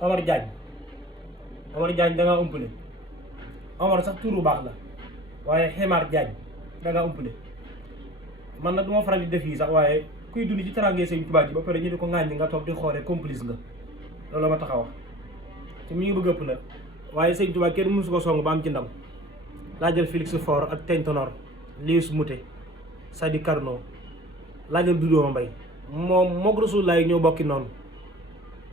Omar Diagne Omar Diagne da ngaa umpale Omar sax turu baax la waaye Ximar Diagne da ngaa umpale man nag du ma faral di def yi sax waaye kuy dund ci teraangee Sëñ Tuubaa ji ba pare ñu di ko ŋàññi nga toog di xoolee complice nga loolu ma tax a wax te mi ngi bëgg ëpp nag waaye Sëñ Tuubaa kenn mësu ko song ba am ci ndam laajal Félix Faure ak Tentonor Lewis Moutet Sadi Carnot laajal Doudou Mbaye moom moog Rasulullah ñoo bokki noonu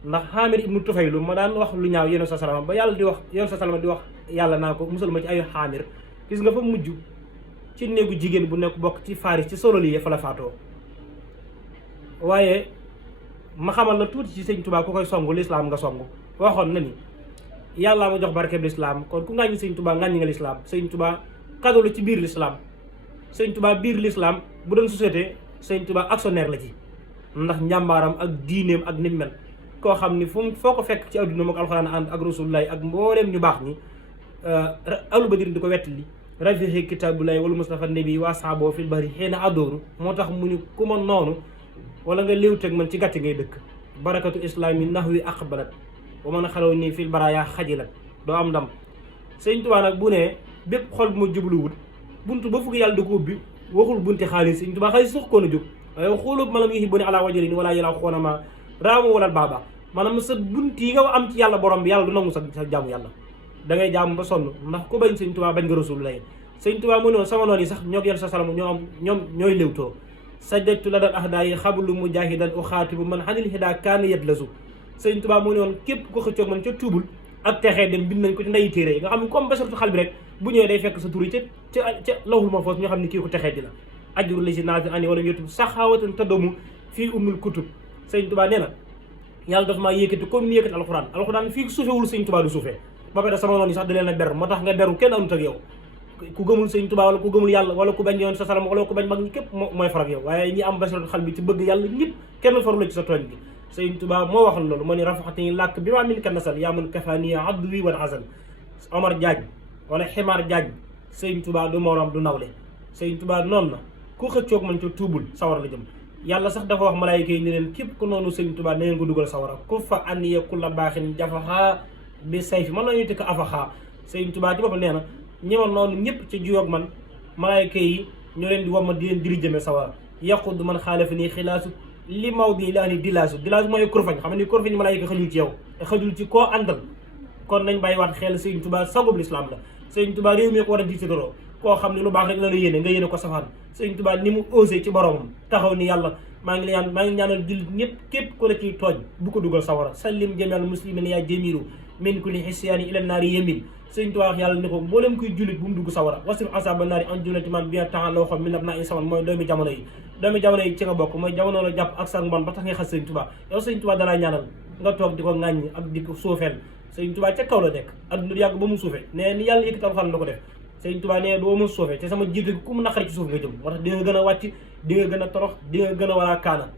ndax Xaamir ibnu Tufaylu ma daan wax lu ñaaw yéen sa salama ba yàlla di wax yéen sa salama di wax yàlla naa ko musal ma ci ayu Xaamir gis nga fa mujj ci néegu jigéen bu nekk bokk ci Faris ci solo lii fa la faatoo waaye ma xamal la tuuti ci Sëñ Tuubaa ku koy songu lislaam nga songu waxoon na ni yàllaa ma jox barkeb lislaam kon ku ngàññi Sëñ Tuubaa ngàññi nga lislaam Sëñ Tuubaa cadeau la ci biir lislaam Sëñ Tuubaa biir lislaam bu doon société Sëñ Tuubaa actionnaire la ci ndax njàmbaaram ak diineem ak nim mel koo xam ni foo ko fekk ci adduna mook alxuraan ànd ak rasulullahi ak mbooleem ñu baax ñi alu badiri di ko wettali rafiqi kitaabulahi wala mustafa nabi waa saaboo fil bahri xëy na adooru moo tax mu ni ku ma noonu wala nga léewteeg man ci gàcce ngay dëkk barakatu islami nahwi aqbalat ba mën a xalaw nii fil baraya xajilat doo am ndam Sëñ Tuubaa nag bu ne bépp xol bu ma jubluwut buntu ba fukki yàlla da ko ubbi waxul bunti xaalis Sëñ Tuubaa xaalis sax koon a jóg waaye xoolub maanaam yi bu ne ala wajalin wala yàlla xoona ma raamu wala baaba maanaam sa bunt yi nga am ci yàlla borom bi yàlla du nangu sa jaamu yàlla da ngay jaamu ba sonn ndax ku bañ Sëñ Tuubaa bañ nga Rasulullah Sëñ Tuubaa mu ne woon sama noon yi sax ñoo yor sa salam ñooy léwtoo sajjatu la dal ahdaa yi xablu mujahidan u xaatibu man xanil hidaa kaana yet lasu Sëñ Tuubaa mu ne woon képp ko xëccoog man ca tuubul ak texee dem bind nañ ko ci ndeyi téere yi nga xam ne comme basartu xal bi rek bu ñëwee day fekk sa tur yi ca lawhul mahfuus ñoo xam ne kii ko texee di la ajru li si naati ani wala yotub saxaawatan taddamu fii ummul kutub Sëñ Tuubaa nee na yàlla dafa maa yëkkati comme ni yëkkati alxuraan fii suufewul Sëñ Tuubaa du suufee ba pare sama noon yi sax da leen a ber moo tax nga beru kenn amut ak yow ku gëmul Sëñ Tuubaa wala ku gëmul yàlla wala ku bañ yoon sa salam wala ku bañ mag ñi képp mooy farak yow waaye ñi am basaratu xal bi ci bëgg yàlla ñëpp kenn faru la ci sa tooñ bi Sëñ Tuubaa moo waxal loolu moo ni rafaxatini làkk bi maa min ka nasal yaa man kafaaniya adwi wan azal Omar Diagne wala Ximar Diagne Sëñ Tuubaa du morom du nawle Sëñ Tuubaa noonu na ku xëccoog man ca tuubul sawar la jëm yàlla sax dafa wax malaayika yi ni leen képp ku noonu Sëñ Tuubaa na ngeen ko dugal sawara ku fa anniya kulla baaxin jafaxaa bi sayfi man la ñuy tëkk afaxaa Sëñ Tuubaa ci boppam nee na ñëwal noonu ñëpp ci juyoog man malaayika yi ñoo leen di wamma di leen diri jëme sawara yaqud man xaalafa nii xilaasu li maw di laa ni dilaasu mooy kurfañ xam ni kurfañ malaayika xëjul ci yow xëjul ci koo àndal kon nañ bàyyi waat xel Sëñ Tuubaa sagub lislaam la Sëñ Tuubaa réew mi ko war a diitaroo koo xam ne lu baax rek la la yéene nga yéene ko safaan Sëñ Tuubaa ni mu osé ci boromam taxaw ni yàlla maa ngi ñaanal jullit ñëpp képp ku la ciy tooñ bu ko dugal sawara sallim jamial muslimin yaa jamilu min kulli xisyaani ila naari yemin Sëñ Tuubaa wax yàlla ni ko mboolem kuy jullit bu mu dugg sawara wasif asaba naari an jumlati man bien temps loo xam mi nab naa i saman mooy doomi jamono yi ci nga bokk mooy jamono la jàpp ak sa mbon ba tax ngay xas Sëñ Tuubaa yow Sëñ Tuubaa dalaa ñaanal nga toog di ko ŋàññi ak di ko suufeel Sëñ Tuubaa ca kaw la nekk adduna yàgg ba mu suufee ne ni yàlla yëkkati alxuraan la ko def Sëñ Tuubaa nee doo ma suufee te sama jiitu ku mu naqari ci suuf nga jëm moo tax di nga gën a wàcc di nga gën a torox di nga gën a war a kaana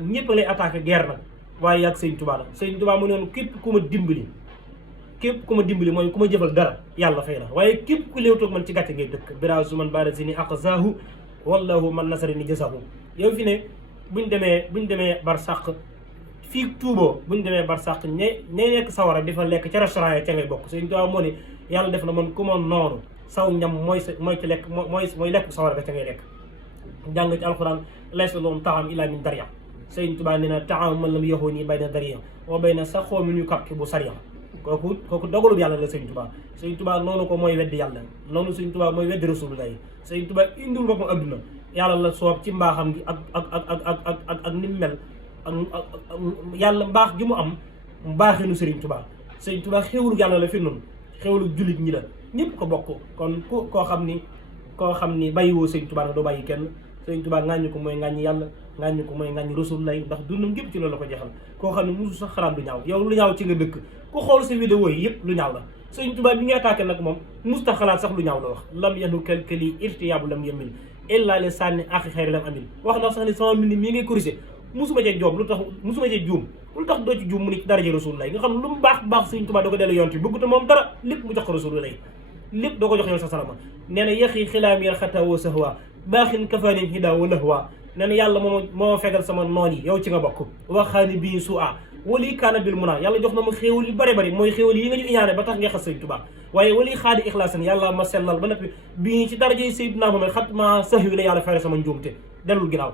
ñëpp lay attaqué guerre nag waaye yàgg Sëñ Tuubaa la Sëñ Tuubaa mu noonu képp ku ma dimbali mooy ku ma jëfal dara yàlla fay na waaye képp ku léew toog man ci gàcce ngay dëkk birasu man baada si ni aqzahu wallahu man nasari ni jasahu yow fi ne buñ demee bar sàq fii tuuboo buñ demee bar sàq ñe nekk sawara di fa lekk ca restaurant yi ca ngay bokk Sëñ Tuubaa moo ne yàlla def na man ku ma noonu saw ñam mooy ci lekk mooy lekk sawara ga ca ngay lekk jàng ci alxuraan laysa lahum taam illa min dariya Sëñ Tuubaa nee na taam man lam yaxoo nii bayna dariya wa bayna saxoo mi ñu kap ki bu sariya kooku dogalub yàlla la Sëñ Tuubaa Sëñ Tuubaa noonu ko mooy weddi yàlla noonu Sëñ Tuubaa mooy weddi rasulullah yi Sëñ Tuubaa indiwul boppam adduna yàlla la soob ci mbaaxam gi ak ni mu mel ak yàlla mbaax gi mu am mbaaxinu Sëriñ Tuubaa Sëñ Tuubaa xéwlu yàlla la fi noonu xéwlu jullit ñi la ñëpp ko bokk kon koo xam ni bàyyiwoo Sëñ Tuubaa nag doo bàyyi kenn Sëñ Tuubaa ŋàññi ko mooy ŋàññi yàlla ŋàññi ko mooy ŋàññi rasulullah ndax dundam gépp ci loolu la ko jeexal koo xam ne musu sax xaraam du ñaaw yow lu ñaaw ci nga dëkk ku xool sa vidéo yi yëpp lu ñaaw la Sëñ Tuubaa bi nga attaqué nag moom musta xalaat sax lu ñaaw la wax lam yanu kelkeli irtiyaabu lam yemil illa le sànni axi xayri lam amin wax na sax ne sama mbind mii ngay corrigé musuma cee juum lu tax doo ci juum mu ni ci daraja rasulullah nga xam lu mu baax Sëñ Tuubaa da ko dellu yonent bi bëggut moom dara lépp mu jox ko rasulullah lépp doo ko jox yoon sa salama nee na yaxi xilaam yar xata woo sahwa baaxin kafaanin hidaa wa lahwa nee na yàlla moo fegal sama noon yi yow ci nga bokk waxaani bii su wali kaana bil muna yàlla jox na ma xéewal yu bare bari mooy xéewal yi nga ñu iñaane ba tax nga xas sëñ Tuubaa waaye wali xaadi ixlaasan yàlla ma sellal ba noppi bii ci daraje Seydina Muhammad xat ma sax wi la yàlla fere sama njuumte dellul ginnaaw